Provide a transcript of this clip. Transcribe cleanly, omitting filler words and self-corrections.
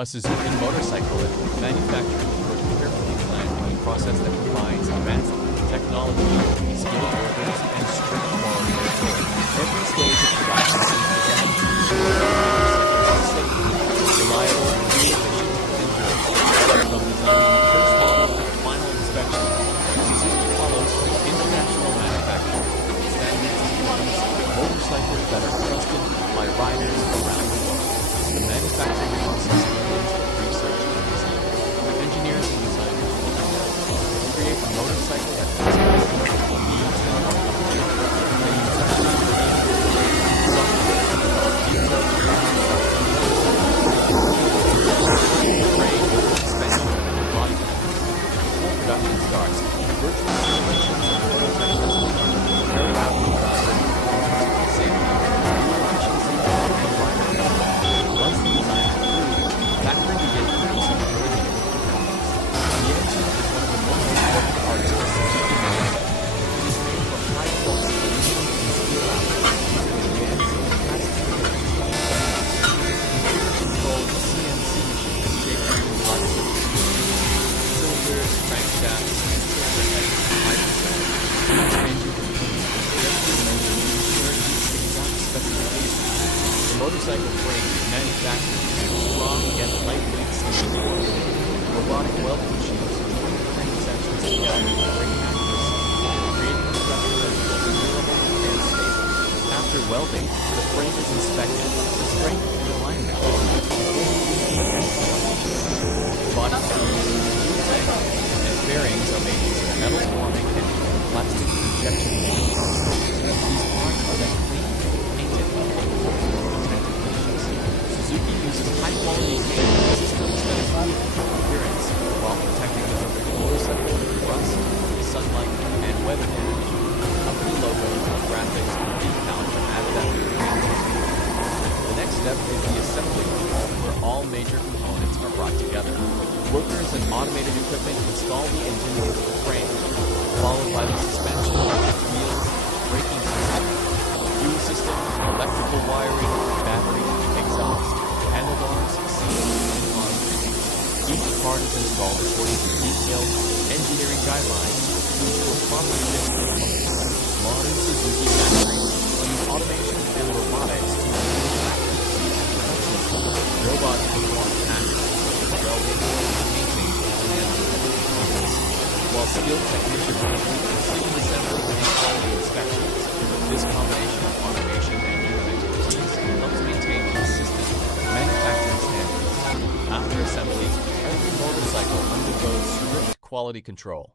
A Suzuki motorcycle is manufactured for a carefully planned process that combines advanced technology, skilled workers, and strict quality control. Every stage of production is designed to ensure that the motorcycle is safe, reliable, fuel efficient, and durable. From designing the first model to the final inspection, Suzuki follows international manufacturing standards to produce motorcycles that are trusted by riders around the world. The manufacturing process begins with research and design. Engineers and designers work together to create a motorcycle that fits the needs of our company. They use software to develop detailed frame, suspension, and body panels. Before production starts, virtual simulations and prototype testing are carried out to evaluate performance, safety, fuel efficiency, and rider comfort. Once the design is approved, the factory begins producing the original components. The engine is one of the most important parts of the Suzuki motorcycle. It is made from high-quality aluminum and steel alloys using advanced plastic fittings. Computer-controlled CNC machines shape into lots of cylinders, crankshafts, and cylinder heads to high percent. Each engine component is carefully measured to ensure it meets exact specifications. The motorcycle frame is manufactured using strong yet lightweight steel core. Robotic welding machines join the frame sections together to bring accuracy, creating a structure that is both durable and stable. After welding, the frame is inspected for strength and alignment before moving to mechanical alignment. Body panels, fuel tanks, and bearings are made using metal forming and plastic injection molding processes. These parts are then cleaned, painted, and coated with protective finishes. Suzuki uses high-quality paint systems that improve appearance while protecting the motorcycle from rust, sunlight, and weather damage. Company logos, graphics, and decals are added after paint. The next step is the assembly line, where all major components are brought together. Workers and automated equipment install the engine into the frame, followed by the suspension, wheels, braking system, fuel system, electrical wiring, battery, exhaust, handlebars, seals, and armor. Each part is installed according to detailed engineering guidelines to ensure proper fit and function. Modern Suzuki factories use automation and robotics to improve accuracy and production speed. Robots perform tasks such as welding, painting, and heavy components, while skilled technicians complete precision assembly and quality inspections. This combination of automation and human expertise helps maintain consistent manufacturing standards. After assembly, every motorcycle undergoes strict quality control.